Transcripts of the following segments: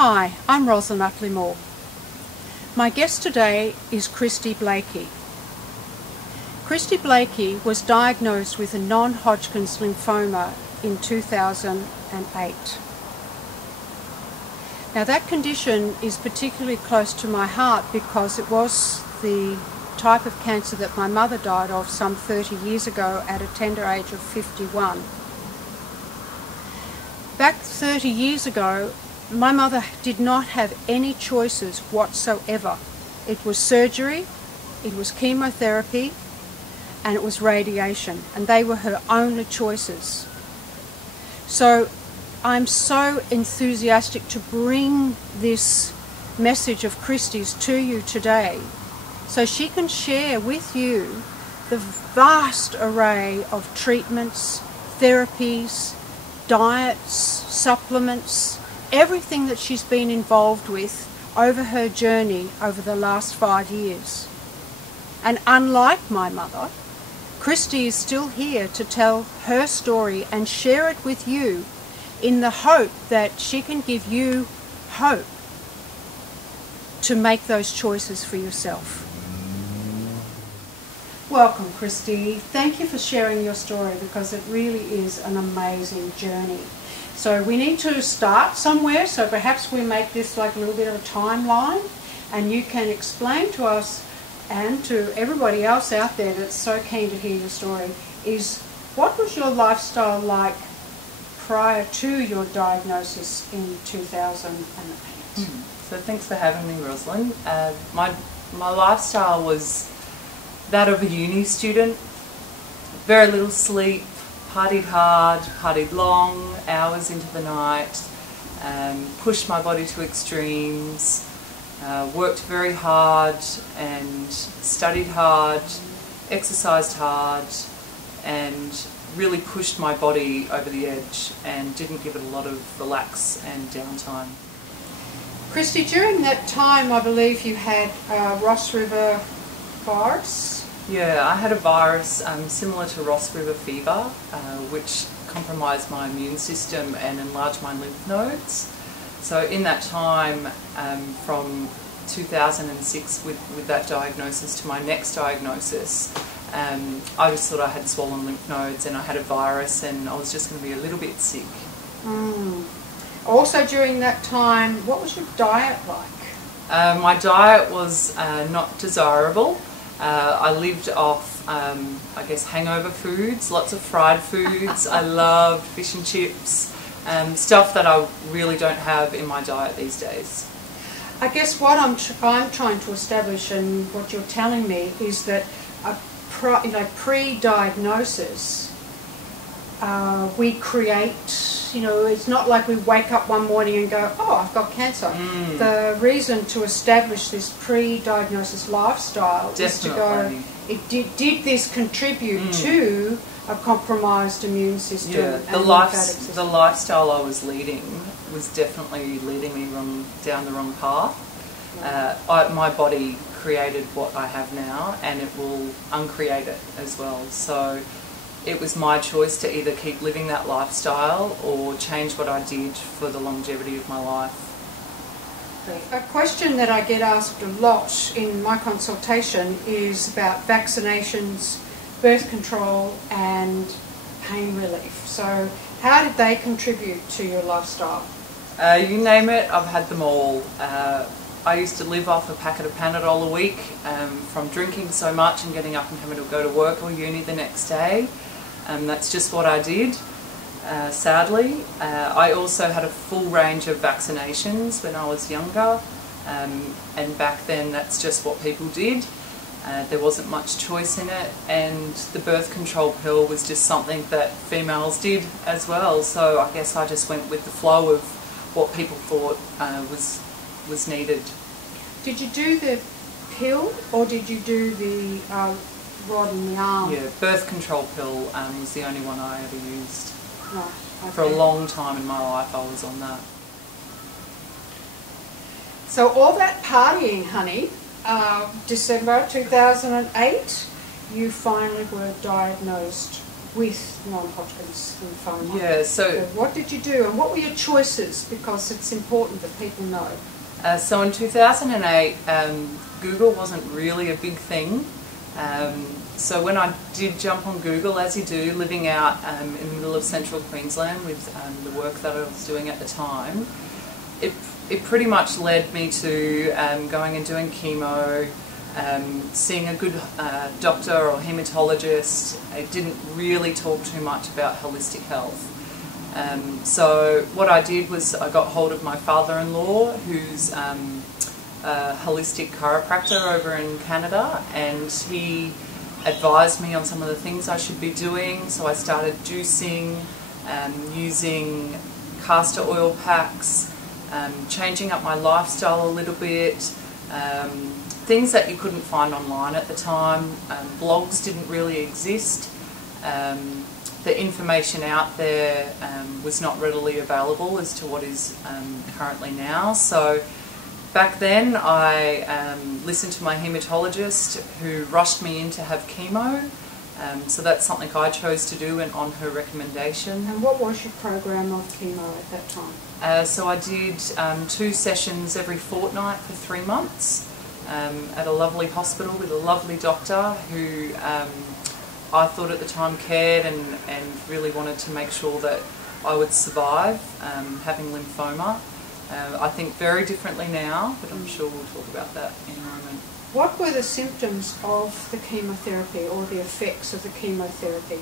Hi, I'm Roslyn Uttleymoore. My guest today is Kristy Blaikie. Kristy Blaikie was diagnosed with a non-Hodgkin's lymphoma in 2008. Now that condition is particularly close to my heart because it was the type of cancer that my mother died of some 30 years ago at a tender age of 51. Back 30 years ago, my mother did not have any choices whatsoever. It was surgery, it was chemotherapy, and it was radiation, and they were her only choices. So I'm so enthusiastic to bring this message of Kristy's to you today so she can share with you the vast array of treatments, therapies, diets, supplements, everything that she's been involved with over her journey over the last 5 years. And unlike my mother, Kristy is still here to tell her story and share it with you in the hope that she can give you hope to make those choices for yourself. Welcome, Kristy. Thank you for sharing your story because it really is an amazing journey. So we need to start somewhere, so perhaps we make this like a little bit of a timeline and you can explain to us and to everybody else out there that's so keen to hear your story is what was your lifestyle like prior to your diagnosis in 2008? So thanks for having me, Roslyn. My lifestyle was that of a uni student, very little sleep, partied hard, partied long, hours into the night, pushed my body to extremes, worked very hard and studied hard, exercised hard, and really pushed my body over the edge and didn't give it a lot of relax and downtime. Kristy, during that time I believe you had Ross River virus? Yeah, I had a virus similar to Ross River fever, which compromised my immune system and enlarged my lymph nodes. So in that time, from 2006 with that diagnosis to my next diagnosis, I just thought I had swollen lymph nodes and I had a virus and I was just going to be a little bit sick. Also during that time, what was your diet like? My diet was not desirable. I lived off, I guess, hangover foods, lots of fried foods. I loved fish and chips, stuff that I really don't have in my diet these days. I guess what I'm trying to establish and what you're telling me is that pre-diagnosis, we create, it's not like we wake up one morning and go, oh, I've got cancer. The reason to establish this pre-diagnosis lifestyle is to go, did this contribute to a compromised immune system? Yeah, the lifestyle I was leading was definitely leading me down the wrong path. My body created what I have now and it will uncreate it as well. So it was my choice to either keep living that lifestyle or change what I did for the longevity of my life. A question that I get asked a lot in my consultation is about vaccinations, birth control and pain relief. So how did they contribute to your lifestyle? You name it, I've had them all. I used to live off a packet of Panadol a week from drinking so much and getting up and having to go to work or uni the next day. That's just what I did, sadly. I also had a full range of vaccinations when I was younger, and back then that's just what people did. There wasn't much choice in it, and the birth control pill was just something that females did as well, so I guess I just went with the flow of what people thought was needed. Did you do the pill or did you do the rod in the arm? Yeah, birth control pill was the only one I ever used. Right, okay. For a long time in my life I was on that. So all that partying, honey, December 2008, you finally were diagnosed with Non-Hodgkins lymphoma. Yeah, so what did you do and what were your choices? Because it's important that people know. So in 2008, Google wasn't really a big thing. So when I did jump on Google, as you do, living out in the middle of central Queensland with the work that I was doing at the time, it pretty much led me to going and doing chemo, seeing a good doctor or hematologist. It didn't really talk too much about holistic health. So what I did was I got hold of my father-in-law, who's a holistic chiropractor over in Canada, and he advised me on some of the things I should be doing. So I started juicing, using castor oil packs, changing up my lifestyle a little bit, things that you couldn't find online at the time. Blogs didn't really exist. The information out there was not readily available as to what is currently now. So back then I listened to my hematologist, who rushed me in to have chemo. So that's something I chose to do and on her recommendation. And what was your program of chemo at that time? So I did 2 sessions every fortnight for 3 months at a lovely hospital with a lovely doctor who I thought at the time cared and really wanted to make sure that I would survive having lymphoma. I think very differently now, but I'm sure we'll talk about that in a moment. What were the symptoms of the chemotherapy or the effects of the chemotherapy?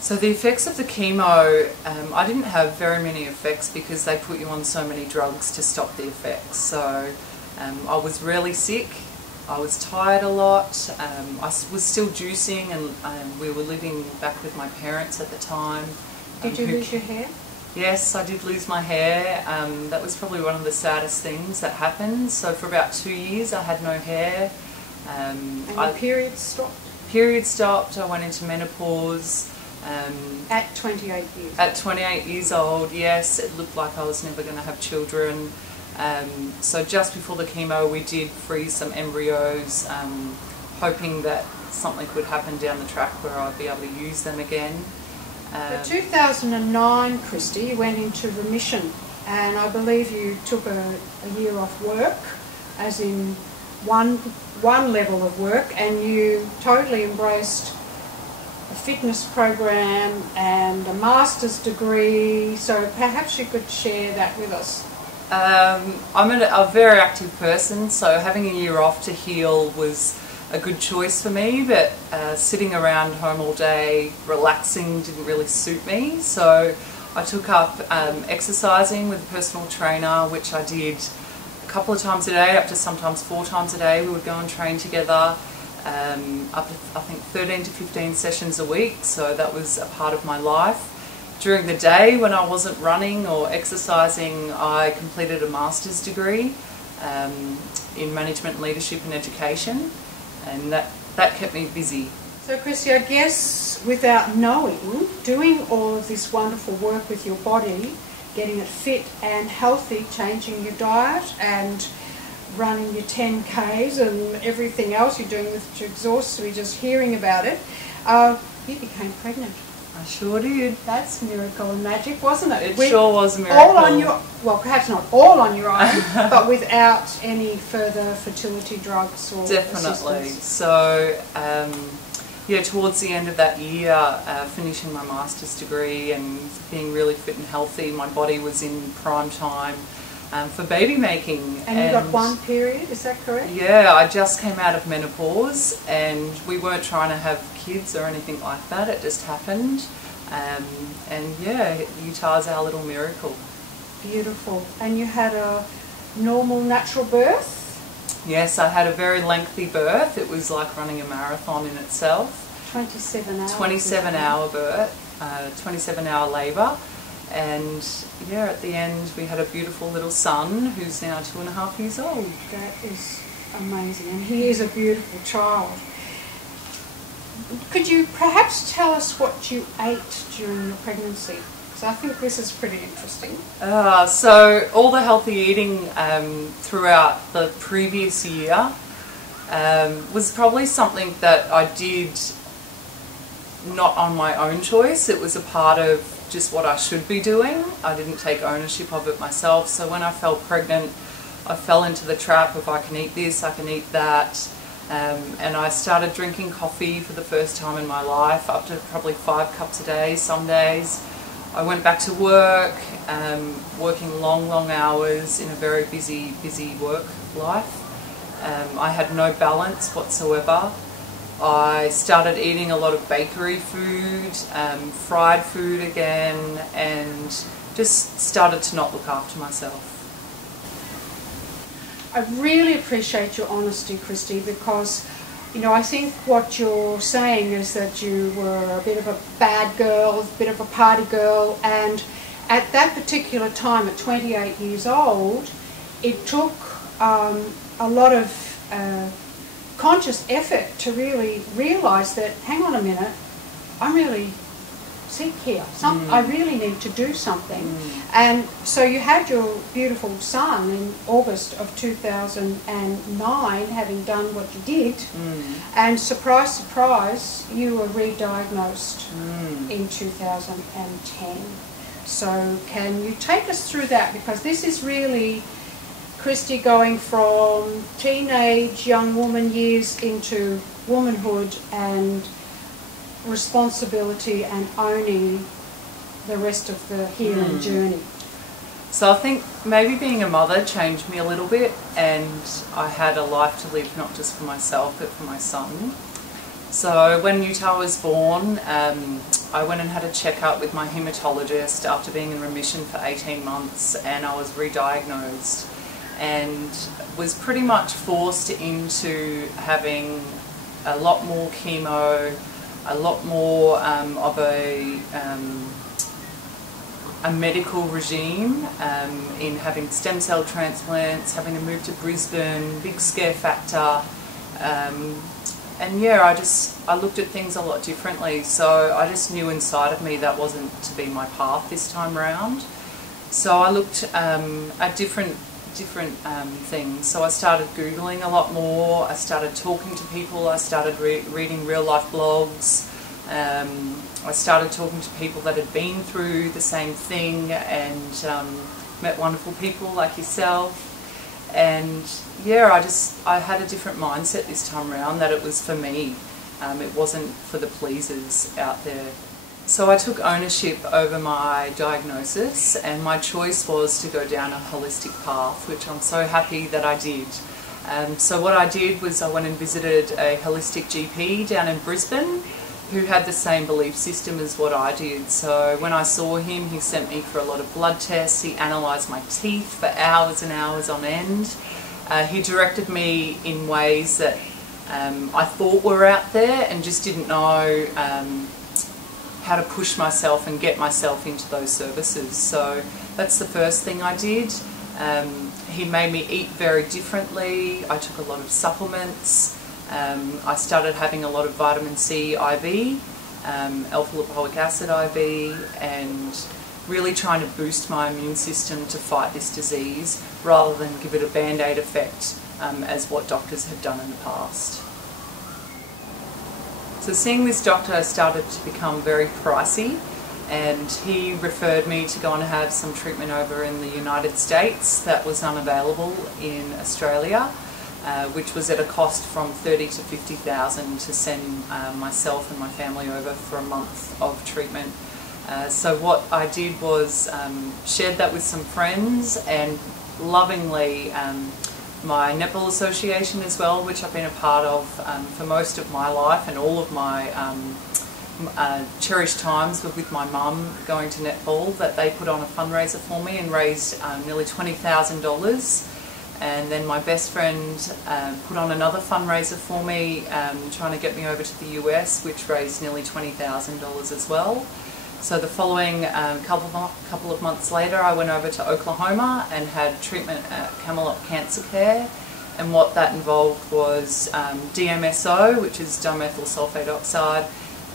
So the effects of the chemo, I didn't have very many effects because they put you on so many drugs to stop the effects. So I was rarely sick, I was tired a lot, I was still juicing, and we were living back with my parents at the time. Did you lose your hair? Yes, I did lose my hair. That was probably one of the saddest things that happened. So for about 2 years I had no hair. And your period stopped? Period stopped, I went into menopause. At 28 years? At 28 years old, yes. It looked like I was never going to have children. So just before the chemo we did freeze some embryos, hoping that something could happen down the track where I'd be able to use them again. In 2009, Kristy, you went into remission, and I believe you took a year off work, as in one level of work, and you totally embraced a fitness program and a master's degree. So perhaps you could share that with us. I'm a very active person, so having a year off to heal was a good choice for me, but sitting around home all day relaxing didn't really suit me. So I took up exercising with a personal trainer, which I did a couple of times a day, up to sometimes 4 times a day. We would go and train together, up to I think 13 to 15 sessions a week, so that was a part of my life. During the day when I wasn't running or exercising, I completed a master's degree in management, leadership and education, and that kept me busy. So Kristy, I guess without knowing, doing all of this wonderful work with your body, getting it fit and healthy, changing your diet and running your 10Ks and everything else you're doing which exhausts me just hearing about it, you became pregnant. I sure did. That's miracle and magic, wasn't it? It sure was a miracle. All on your, well, perhaps not all on your own, but without any further fertility drugs or definitely. assistance. So, yeah, towards the end of that year, finishing my master's degree and being really fit and healthy, my body was in prime time for baby making. And you got one period, is that correct? Yeah, I just came out of menopause, and we weren't trying to have kids or anything like that, it just happened. And yeah, Utah's our little miracle. Beautiful. And you had a normal natural birth? Yes, I had a very lengthy birth. It was like running a marathon in itself. 27 hours. 27-hour birth, 27-hour labour. And yeah, at the end we had a beautiful little son who's now 2.5 years old. That is amazing, and he is a beautiful child. Could you perhaps tell us what you ate during your pregnancy? Because I think this is pretty interesting. So all the healthy eating throughout the previous year was probably something that I did not on my own choice. It was a part of just what I should be doing. I didn't take ownership of it myself. So when I fell pregnant, I fell into the trap of I can eat this, I can eat that. And I started drinking coffee for the first time in my life, up to probably 5 cups a day some days. I went back to work, working long hours in a very busy work life. I had no balance whatsoever. I started eating a lot of bakery food, fried food again, and just started to not look after myself. I really appreciate your honesty, Kristy, because, you know, I think what you're saying is that you were a bit of a bad girl, a bit of a party girl, and at that particular time, at 28 years old, it took a lot of conscious effort to really realise that, hang on a minute, I'm really sick here. I really need to do something. And so you had your beautiful son in August of 2009, having done what you did, and surprise, surprise, you were re-diagnosed in 2010. So can you take us through that? Because this is really Kristy going from teenage young woman years into womanhood and responsibility and owning the rest of the healing journey. So I think maybe being a mother changed me a little bit, and I had a life to live, not just for myself but for my son. So when Utah was born, I went and had a checkup with my hematologist after being in remission for 18 months, and I was re-diagnosed and was pretty much forced into having a lot more chemo, a lot more of a medical regime, in having stem cell transplants, having to move to Brisbane, big scare factor, and yeah, I looked at things a lot differently. So I just knew inside of me that wasn't to be my path this time round. So I looked at different things. So I started Googling a lot more, I started talking to people, I started reading real life blogs, I started talking to people that had been through the same thing, and met wonderful people like yourself. And yeah, I had a different mindset this time around, that it was for me, it wasn't for the pleasers out there. So I took ownership over my diagnosis, and my choice was to go down a holistic path, which I'm so happy that I did. So what I did was I went and visited a holistic GP down in Brisbane who had the same belief system as what I did. So when I saw him, he sent me for a lot of blood tests, he analysed my teeth for hours and hours on end. He directed me in ways that I thought were out there and just didn't know how to push myself and get myself into those services. So that's the first thing I did. He made me eat very differently. I took a lot of supplements. I started having a lot of vitamin C IV, alpha-lipoic acid IV, and really trying to boost my immune system to fight this disease rather than give it a band-aid effect, as what doctors have done in the past. So seeing this doctor started to become very pricey, and he referred me to go and have some treatment over in the United States that was unavailable in Australia, which was at a cost from $30,000 to $50,000 to send myself and my family over for a month of treatment. So what I did was shared that with some friends, and lovingly my Netball Association as well, which I've been a part of for most of my life, and all of my cherished times were with my mum going to netball, that they put on a fundraiser for me and raised nearly $20,000. And then my best friend put on another fundraiser for me, trying to get me over to the US, which raised nearly $20,000 as well. So the following couple of months later, I went over to Oklahoma and had treatment at Camelot Cancer Care, and what that involved was DMSO, which is dimethyl sulfate oxide,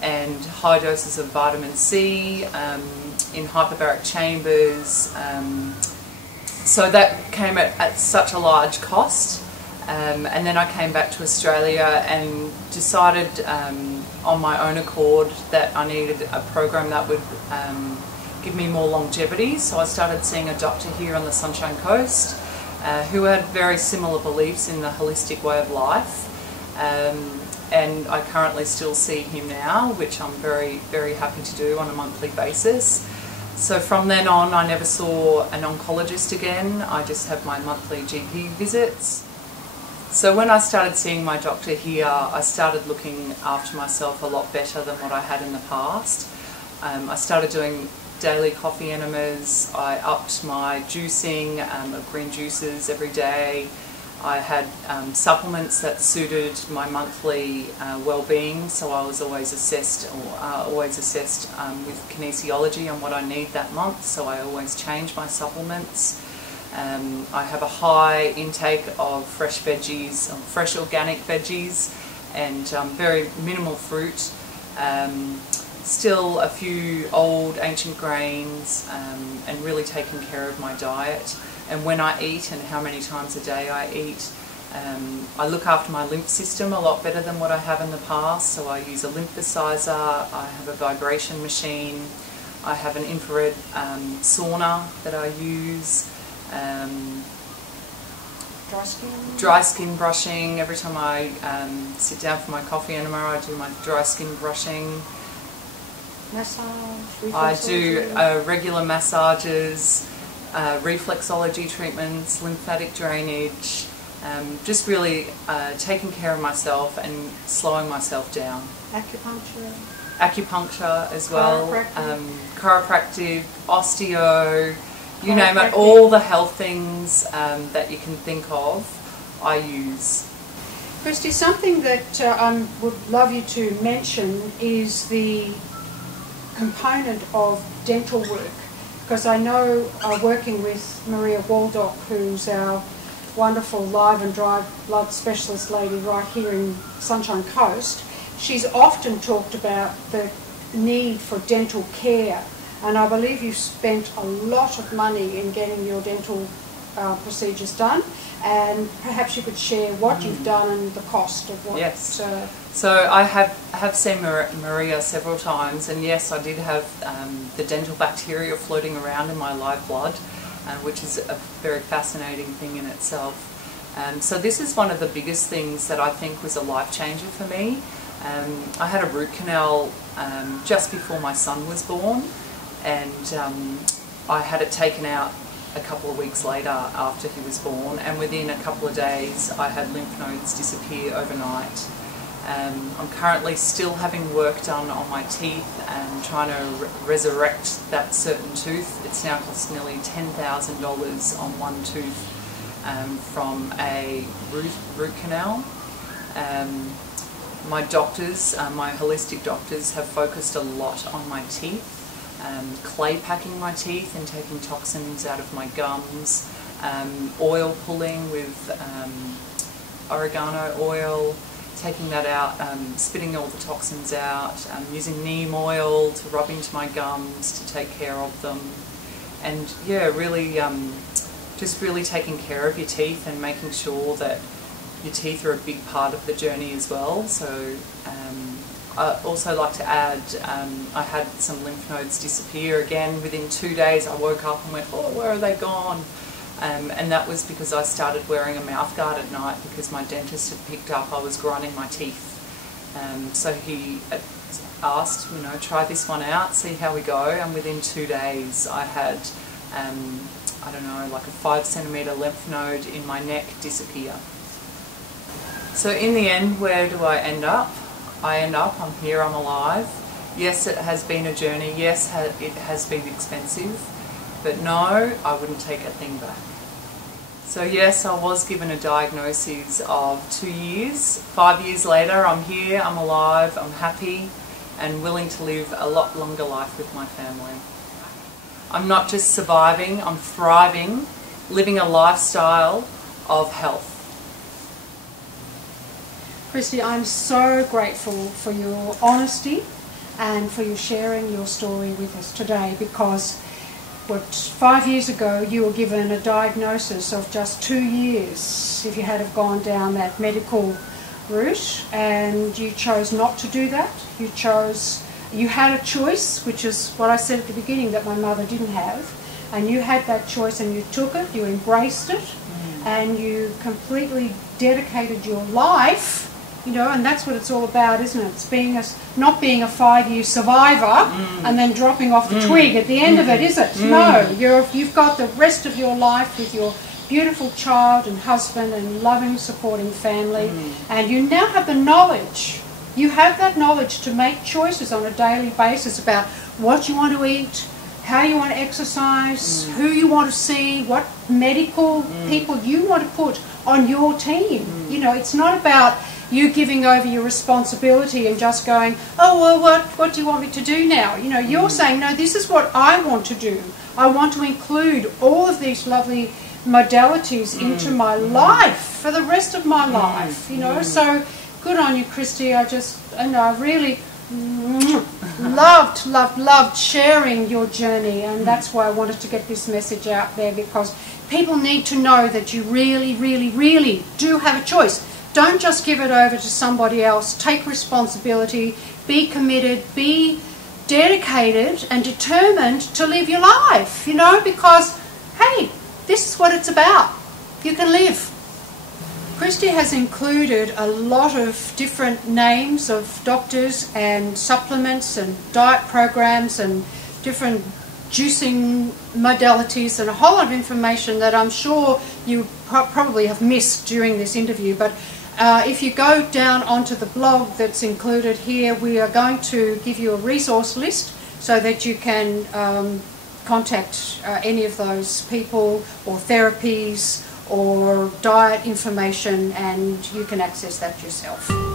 and high doses of vitamin C in hyperbaric chambers. So that came at such a large cost, and then I came back to Australia and decided on my own accord that I needed a program that would give me more longevity, so I started seeing a doctor here on the Sunshine Coast who had very similar beliefs in the holistic way of life, and I currently still see him now, which I'm very, very happy to do on a monthly basis. So from then on I never saw an oncologist again, I just have my monthly GP visits. So when I started seeing my doctor here, I started looking after myself a lot better than what I had in the past. I started doing daily coffee enemas, I upped my juicing of green juices every day. I had supplements that suited my monthly well-being, so I was always assessed with kinesiology on what I need that month, so I always change my supplements. I have a high intake of fresh veggies, fresh organic veggies, and very minimal fruit. Still a few old ancient grains, and really taking care of my diet. And when I eat and how many times a day I eat, I look after my lymph system a lot better than what I have in the past. So I use a lymphocyzer, I have a vibration machine, I have an infrared sauna that I use. Dry skin brushing. Every time I sit down for my coffee enema, I do my dry skin brushing. Massage, I do regular massages, reflexology treatments, lymphatic drainage, just really taking care of myself and slowing myself down. Acupuncture as well, chiropractic, osteo, you name it, all the health things that you can think of, I use. Kristy, something that I would love you to mention is the component of dental work, because I know working with Maria Waldock, who's our wonderful live and dry blood specialist lady right here in Sunshine Coast, she's often talked about the need for dental care, and I believe you've spent a lot of money in getting your dental procedures done, and perhaps you could share what you've done and the cost of what. Yes. So I have seen Maria several times, and yes, I did have the dental bacteria floating around in my live blood, which is a very fascinating thing in itself. So this is one of the biggest things that I think was a life changer for me. I had a root canal just before my son was born, and I had it taken out a couple of weeks later after he was born, and within a couple of days I had lymph nodes disappear overnight. I'm currently still having work done on my teeth and trying to resurrect that certain tooth. It's now cost nearly $10,000 on one tooth from a root canal. My doctors, my holistic doctors, have focused a lot on my teeth, clay packing my teeth and taking toxins out of my gums, oil pulling with oregano oil, taking that out, spitting all the toxins out, using neem oil to rub into my gums to take care of them, and yeah, really just really taking care of your teeth and making sure that your teeth are a big part of the journey as well. So I also like to add, I had some lymph nodes disappear again within 2 days. I woke up and went, oh, where are they gone? And that was because I started wearing a mouth guard at night because my dentist had picked up I was grinding my teeth. So he asked, you know, try this one out, see how we go, and within 2 days I had, I don't know, like a 5 centimetre lymph node in my neck disappear. So in the end, where do I end up? I'm here, I'm alive. Yes, it has been a journey, yes, it has been expensive, but no, I wouldn't take a thing back. So yes, I was given a diagnosis of 2 years. 5 years later, I'm here, I'm alive, I'm happy, and willing to live a lot longer life with my family. I'm not just surviving, I'm thriving, living a lifestyle of health. Kristy, I'm so grateful for your honesty and for you sharing your story with us today, because 5 years ago you were given a diagnosis of just 2 years if you had have gone down that medical route, and you chose not to do that. You had a choice, which is what I said at the beginning that my mother didn't have, and you had that choice and you took it, you embraced it, and you completely dedicated your life, you know, and that's what it's all about, isn't it? It's not being a 5-year survivor and then dropping off the twig at the end of it, is it? No, you've got the rest of your life with your beautiful child and husband and loving, supporting family, and you now have the knowledge. You have that knowledge to make choices on a daily basis about what you want to eat, how you want to exercise, who you want to see, what medical people you want to put on your team. You know, it's not about you giving over your responsibility and just going, oh, well, what do you want me to do now? You know, you're saying, no, this is what I want to do. I want to include all of these lovely modalities into my life for the rest of my life, you know. So good on you, Kristy. I really loved sharing your journey, and that's why I wanted to get this message out there, because people need to know that you really, really, really do have a choice. Don't just give it over to somebody else. Take responsibility, be committed, be dedicated and determined to live your life, you know, because, hey, this is what it's about. You can live. Kristy has included a lot of different names of doctors and supplements and diet programs and different juicing modalities and a whole lot of information that I'm sure you probably have missed during this interview. But if you go down onto the blog that's included here, we are going to give you a resource list so that you can contact any of those people or therapies or diet information, and you can access that yourself.